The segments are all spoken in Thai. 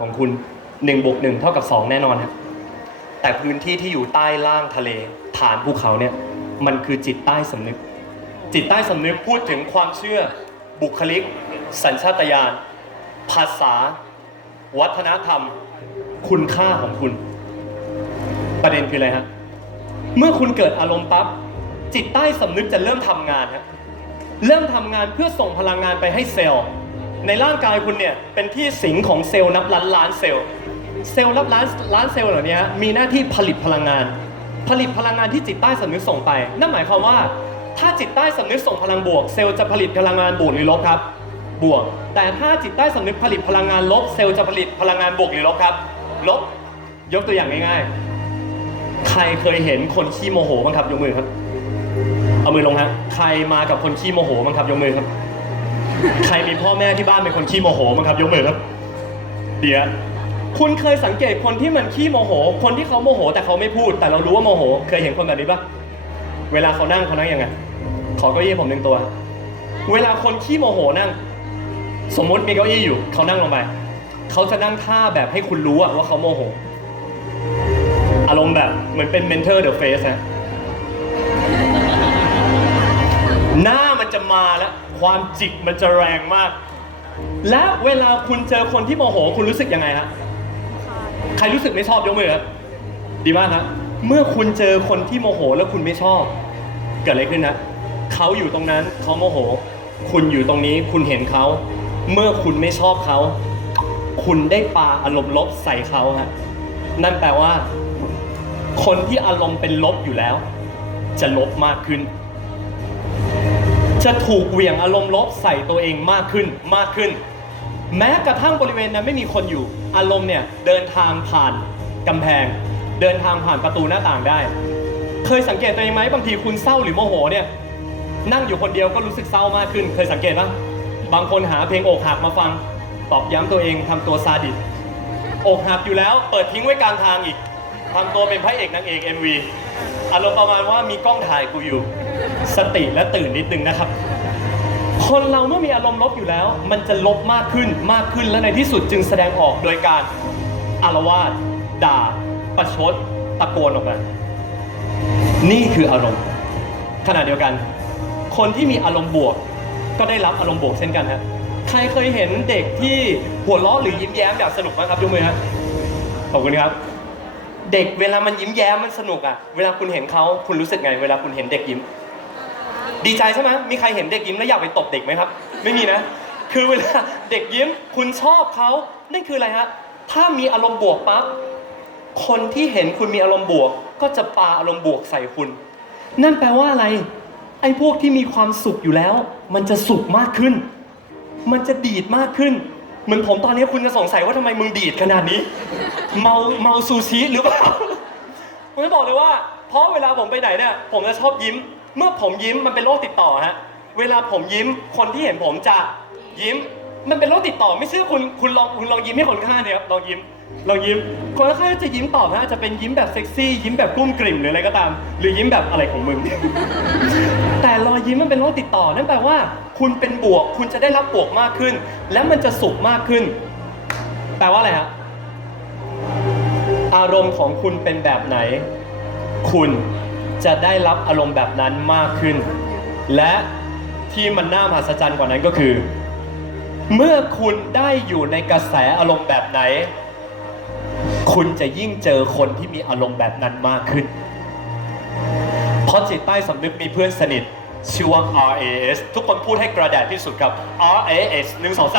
ของคุณ1+1เท่ากับ2แน่นอนครับแต่พื้นที่ที่อยู่ใต้ล่างทะเลฐานภูเขาเนี่ยมันคือจิตใต้สำนึกจิตใต้สำนึกพูดถึงความเชื่อบุคลิกสัญชาตญาณภาษาวัฒนธรรมคุณค่าของคุณประเด็นคืออะไรฮะเมื่อคุณเกิดอารมณ์ปั๊บจิตใต้สำนึกจะเริ่มทำงานครับเริ่มทำงานเพื่อส่งพลังงานไปให้เซลล์ในร่างกายคุณเนี่ยเป็นที่สิงของเซลล์นับล้านเซลล์นับล้านเซลล์เหล่านี้มีหน้าที่ผลิตพลังงานที่จิตใต้สำนึกส่งไปนั่นหมายความว่าถ้าจิตใต้สำนึกส่งพลังบวกเซลล์จะผลิตพลังงานบวกหรือลบครับบวกแต่ถ้าจิตใต้สำนึกผลิตพลังงานลบเซลล์จะผลิตพลังงานบวกหรือลบครับลบยกตัวอย่างง่ายๆใครเคยเห็นคนขี้โมโหบ้างครับยกมือครับเอามือลงฮะใครมากับคนขี้โมโหบ้างครับยกมือครับใครมีพ่อแม่ที่บ้านเป็นคนขี้โมโหบ้างครับยกมือครับเดี๋ยวคุณเคยสังเกตคนที่มันขี้โมโหคนที่เขาโมโหแต่เขาไม่พูดแต่เรารู้ว่าโมโหเคยเห็นคนแบบนี้ปะเวลาเขานั่งยังไงขอเก้าอี้ผม1 ตัวเวลาคนขี้โมโหนั่งสมมติมีเก้าอี้อยู่เขานั่งลงไปเขาจะนั่งท่าแบบให้คุณรู้ว่าเขาโมโหอารมณ์แบบเหมือนเป็น mentor the face นะหน้ามันจะมาแล้วความจิกมันจะแรงมากและเวลาคุณเจอคนที่โมโหคุณรู้สึกยังไงฮะใครรู้สึกไม่ชอบยกมือครับดีมากครับเมื่อคุณเจอคนที่โมโหแล้วคุณไม่ชอบเกิดอะไรขึ้นนะเขาอยู่ตรงนั้นเขาโมโหคุณอยู่ตรงนี้คุณเห็นเขาเมื่อคุณไม่ชอบเขาคุณได้ปาอารมณ์ลบใส่เขาฮะนั่นแปลว่าคนที่อารมณ์เป็นลบอยู่แล้วจะลบมากขึ้นจะถูกเหวี่ยงอารมณ์ลบใส่ตัวเองมากขึ้นแม้กระทั่งบริเวณนั้นไม่มีคนอยู่อารมณ์เนี่ยเดินทางผ่านกำแพงเดินทางผ่านประตูหน้าต่างได้เคยสังเกตตัวเองไหมบางทีคุณเศร้าหรือโมโหเนี่ยนั่งอยู่คนเดียวก็รู้สึกเศร้ามากขึ้นเคยสังเกตปะบางคนหาเพลงอกหักมาฟังตอกย้ำตัวเองทำตัวซาดิสอกหักอยู่แล้วเปิดทิ้งไว้กลางทางอีกทำตัวเป็นพระเอกนางเอก MV อารมณ์ประมาณว่ามีกล้องถ่ายกูอยู่สติและตื่นนิดนึงนะครับคนเราเมื่อมีอารมณ์ลบอยู่แล้วมันจะลบมากขึ้นและในที่สุดจึงแสดงออกโดยการอาละวาดด่าประชดตะโกนออกมานี่คืออารมณ์ขณะเดียวกันคนที่มีอารมณ์บวกก็ได้รับอารมณ์บวกเช่นกันฮะใครเคยเห็นเด็กที่หัวเราะหรือยิ้มแย้มแบบสนุกบ้างครับยกมือครับขอบคุณครับเด็กเวลามันยิ้มแย้มมันสนุกอ่ะเวลาคุณเห็นเขาคุณรู้สึกไงเวลาคุณเห็นเด็กยิ้มดีใจใช่ไหมมีใครเห็นเด็กยิ้มแล้วอยากไปตบเด็กไหมครับไม่มีนะคือเวลาเด็กยิ้มคุณชอบเขานั่นคืออะไรฮะถ้ามีอารมณ์บวกปั๊บคนที่เห็นคุณมีอารมณ์บวกก็จะปาอารมณ์บวกใส่คุณนั่นแปลว่าอะไรไอ้พวกที่มีความสุขอยู่แล้วมันจะสุขมากขึ้นมันจะดีดมากขึ้นเหมือนผมตอนนี้คุณจะสงสัยว่าทำไมมึงดีดขนาดนี้เมาซูชิหรือเปล่าผมจะบอกเลยว่าเพราะเวลาผมไปไหนเนี่ยผมจะชอบยิ้มเมื่อผมยิ้มมันเป็นโรคติดต่อฮะเวลาผมยิ้มคนที่เห็นผมจะยิ้มมันเป็นโรคติดต่อไม่เชื่อคุณลองยิ้มให้คนข้างเนี่ยลองยิ้มคนข้างจะยิ้มตอบนะจะเป็นยิ้มแบบเซ็กซี่ยิ้มแบบกุ้มกลิ่มหรืออะไรก็ตามหรือยิ้มแบบอะไรของมึง แต่รอยยิ้มมันเป็นโรคติดต่อนั่นแปลว่าคุณเป็นบวกคุณจะได้รับบวกมากขึ้นและมันจะสุขมากขึ้นแปลว่าอะไรฮะอารมณ์ของคุณเป็นแบบไหนคุณจะได้รับอารมณ์แบบนั้นมากขึ้นและที่มันน่ามหัศจรรย์กว่านั้นก็คือเมื่อคุณได้อยู่ในกระแสอารมณ์แบบไหนคุณจะยิ่งเจอคนที่มีอารมณ์แบบนั้นมากขึ้นเพราะจิตใต้สำนึกมีเพื่อนสนิทชื่อว่า RAS ทุกคนพูดให้กระแดดที่สุดครับ RAS 1 2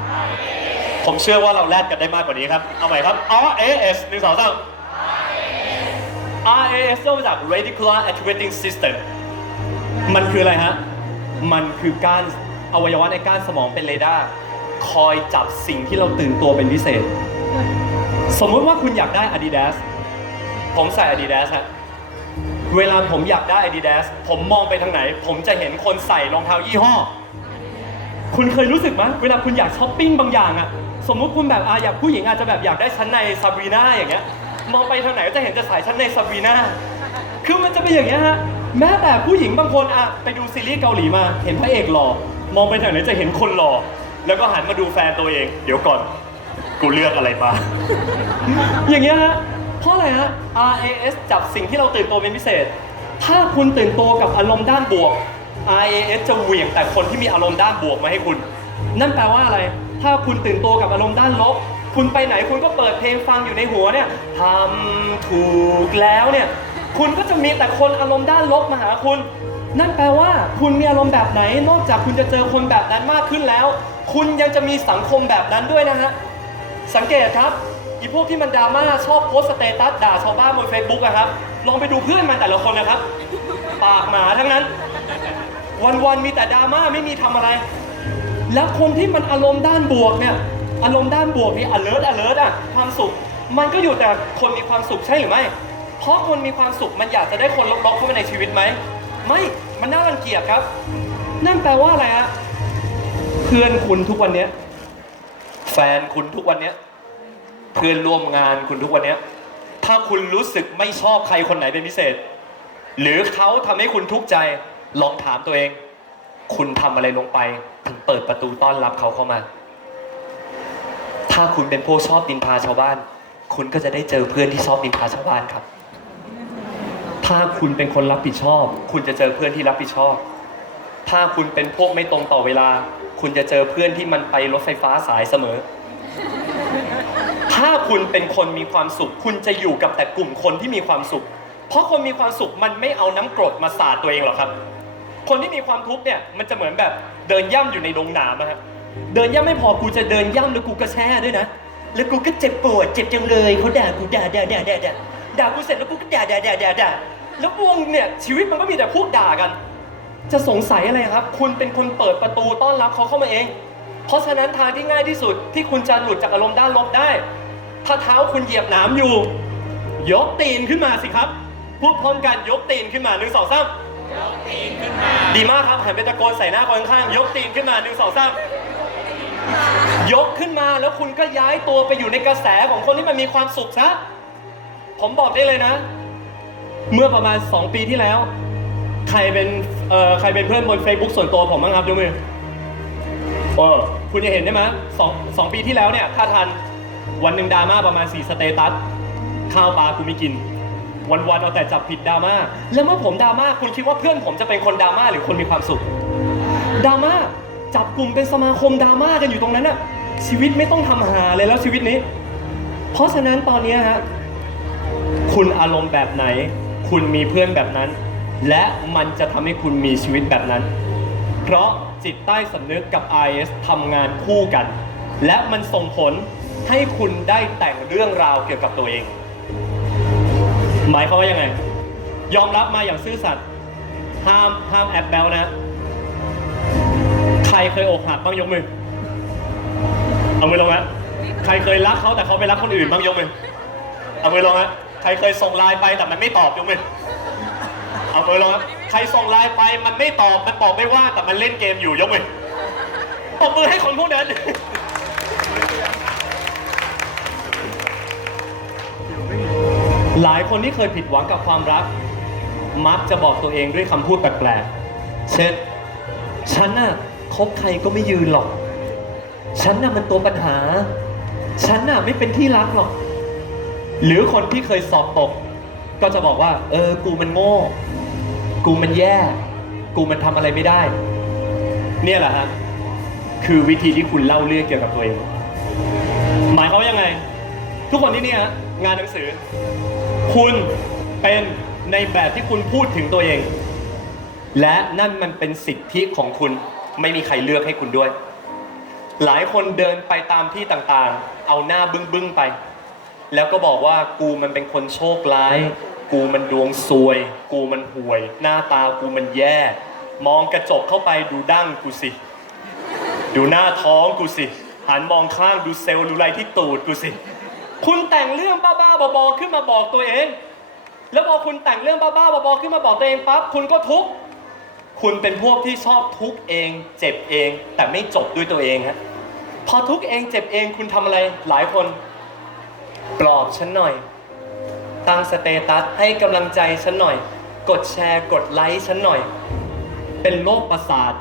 3ผมเชื่อว่าเราแลดกันได้มากกว่านี้ครับเอาใหม่ครับ RAS 1 2 3 RAS ย่อมาจาก Reticular Activating System มันคืออะไรฮะมันคือการอวัยวะในก้านสมองเป็นเรดาร์คอยจับสิ่งที่เราตื่นตัวเป็นพิเศษสมมติว่าคุณอยากได้ Adidas ผมใส่ Adidas ฮะเวลาผมอยากได้ Adidas ผมมองไปทางไหนผมจะเห็นคนใส่รองเท้ายี่ห้อคุณเคยรู้สึกไหมเวลาคุณอยากช้อปปิ้งบางอย่างอะสมมุติคุณแบบอยากผู้หญิงอาจจะแบบอยากได้ชั้นในซาบรีน่าอย่างเงี้ยมองไปทางไหนก็จะเห็นจะใส่ชั้นในซาบรีน่าคือมันจะเป็นอย่างเงี้ยฮะแม้แต่ผู้หญิงบางคนไปดูซีรีส์เกาหลีมาเห็นพระเอกหล่อมองไปทางไหนจะเห็นคนหล่อแล้วก็หันมาดูแฟนตัวเองเดี๋ยวก่อน กูเลือกอะไรมา อย่างเงี้ยฮะเพราะอะไรฮะ RAS จับสิ่งที่เราตื่นตัวเป็นพิเศษ ถ้าคุณตื่นตัวกับอารมณ์ด้านบวก RAS จะเหวี่ยงแต่คนที่มีอารมณ์ด้านบวกมาให้คุณ นั่นแปลว่าอะไร ถ้าคุณตื่นตัวกับอารมณ์ด้านลบ คุณไปไหนคุณก็เปิดเพลงฟังอยู่ในหัวเนี่ยทำถูกแล้วเนี่ย คุณก็จะมีแต่คนอารมณ์ด้านลบมาหาคุณ นั่นแปลว่าคุณมีอารมณ์แบบไหน นอกจากคุณจะเจอคนแบบนั้นมากขึ้นแล้ว คุณยังจะมีสังคมแบบนั้นด้วยนะฮะ สังเกตครับอีพวกที่มันดราม่าชอบโพสสเตตัสด่าชาวบ้านบน Facebook อะครับ ลองไปดูเพื่อนมันแต่ละคนนะครับ ปากหมาทั้งนั้น วันๆมีแต่ดราม่าไม่มีทำอะไร แล้วคนที่มันอารมณ์ด้านบวกเนี่ย อารมณ์ด้านบวกนี่ alert อะความสุข มันก็อยู่แต่คนมีความสุขใช่หรือไม่ เพราะคนมีความสุขมันอยากจะได้คนลบๆเข้ามาในชีวิตไหม ไม่ มันน่ารังเกียจครับ นั่นแปลว่าอะไรฮะ เพื่อนคุณทุกวันนี้ แฟนคุณทุกวันนี้ เพื่อนร่วมงานคุณทุกวันนี้ ถ้าคุณรู้สึกไม่ชอบใครคนไหนเป็นพิเศษ หรือเขาทำให้คุณทุกข์ใจ ลองถามตัวเอง คุณทำอะไรลงไปถึงเปิดประตูต้อนรับเขาเข้ามา ถ้าคุณเป็นพวกชอบนินทาชาวบ้าน คุณก็จะได้เจอเพื่อนที่ชอบนินทาชาวบ้านครับ ถ้าคุณเป็นคนรับผิดชอบ คุณจะเจอเพื่อนที่รับผิดชอบ ถ้าคุณเป็นพวกไม่ตรงต่อเวลา คุณจะเจอเพื่อนที่มันไปรถไฟฟ้าสายเสมอ ถ้าคุณเป็นคนมีความสุข คุณจะอยู่กับแต่กลุ่มคนที่มีความสุข เพราะคนมีความสุขมันไม่เอาน้ำกรดมาสาดตัวเองหรอกครับ คนที่มีความทุกข์เนี่ยมันจะเหมือนแบบเดินย่ำอยู่ในดงหนามนะครับ เดินย่ำไม่พอกูจะเดินย่ำแล้วกูก็แช่ด้วยนะ แล้วกูก็เจ็บปวดเจ็บจังเลยเขาด่ากูด่ากูเสร็จแล้วกูก็ด่าแล้ววงเนี่ยชีวิตมันก็มีแต่พวกด่ากัน จะสงสัยอะไรครับ คุณเป็นคนเปิดประตูต้อนรับเขาเข้ามาเอง เพราะฉะนั้นทางที่ง่ายที่สุดที่คุณจะหลุดจากอารมณ์ด้านลบได้ ถ้าเท้าคุณเหยียบหนามอยู่ ยกตีนขึ้นมาสิครับพูดพร้อมกันยกตีนขึ้นมา1 2 3ยกตีนขึ้นมาดีมากครับหันไปตะโกนใส่หน้าคนข้างๆยกตีนขึ้นมา1 2 3ยกขึ้นมาแล้วคุณก็ย้ายตัวไปอยู่ในกระแสของคนที่มันมีความสุขซะผมบอกได้เลยนะ เมื่อประมาณ2 ปีที่แล้วใครเป็นเพื่อนบน Facebook ส่วนตัวผมบ้างครับยกมือคุณจะเห็นได้ไหมสองปีที่แล้วเนี่ยถ้าทันวันหนึ่งดราม่าประมาณ4 สเตตัสข้าวปลากูไม่กินวันเอาแต่จับผิดดราม่าแล้วเมื่อผมดราม่าคุณคิดว่าเพื่อนผมจะเป็นคนดราม่าหรือคนมีความสุขดราม่าจับกลุ่มเป็นสมาคมดราม่ากันอยู่ตรงนั้นน่ะชีวิตไม่ต้องทำหาเลยแล้วชีวิตนี้เพราะฉะนั้นตอนนี้ฮะคุณอารมณ์แบบไหนคุณมีเพื่อนแบบนั้นและมันจะทำให้คุณมีชีวิตแบบนั้นเพราะจิตใต้สำนึกกับ RS ทำงานคู่กันและมันส่งผลให้คุณได้แต่งเรื่องราวเกี่ยวกับตัวเองหมายความว่ายังไงยอมรับมาอย่างซื่อสัตย์ห้ามแอบแบลนะใครเคยอกหักบ้างยกมือเอามือลงฮะใครเคยรักเขาแต่เขาไปรักคนอื่นบ้างยกมือเอามือลงฮะใครเคยส่งไลน์ไปแต่มันไม่ตอบยกมือเอามือลงฮะใครส่งไลน์ไปมันไม่ตอบมันบอกไม่ว่าแต่มันเล่นเกมอยู่ยกมือตบมือให้คนพวกนั้นหลายคนที่เคยผิดหวังกับความรักมักจะบอกตัวเองด้วยคำพูดแปลกๆเช่นฉันน่ะคบใครก็ไม่ยืนหรอกฉันน่ะมันตัวปัญหาฉันน่ะไม่เป็นที่รักหรอกหรือคนที่เคยสอบตกก็จะบอกว่ากูมันโง่กูมันแย่กูมันทำอะไรไม่ได้เนี่ยแหละฮะคือวิธีที่คุณเล่าเรื่องเกี่ยวกับตัวเองหมายความว่ายังไงทุกคนที่นี่ฮะงานหนังสือคุณเป็นในแบบที่คุณพูดถึงตัวเองและนั่นมันเป็นสิทธิของคุณไม่มีใครเลือกให้คุณด้วยหลายคนเดินไปตามที่ต่างๆเอาหน้าบึ้งๆไปแล้วก็บอกว่ากูมันเป็นคนโชคร้ายกูมันดวงซวยกูมันห่วยหน้าตากูมันแย่มองกระจกเข้าไปดูดั้งกูสิดูหน้าท้องกูสิหันมองข้างดูเซลล์ดูไรที่ตูดกูสิคุณแต่งเรื่องบ้าๆบอๆขึ้นมาบอกตัวเองแล้วพอคุณแต่งเรื่องบ้าๆบอๆขึ้นมาบอกตัวเองปั๊บคุณก็ทุกข์คุณเป็นพวกที่ชอบทุกข์เองเจ็บเองแต่ไม่จบด้วยตัวเองฮะพอทุกข์เองเจ็บเองคุณทำอะไรหลายคนปลอบฉันหน่อยตั้งสเตตัสให้กำลังใจฉันหน่อยกดแชร์กดไลค์ฉันหน่อยเป็นโรคประสาท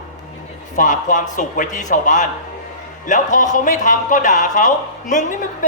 ฝากความสุขไว้ที่ชาวบ้าน แล้วพอเขาไม่ทำก็ด่าเขามึงนี่มันเป็น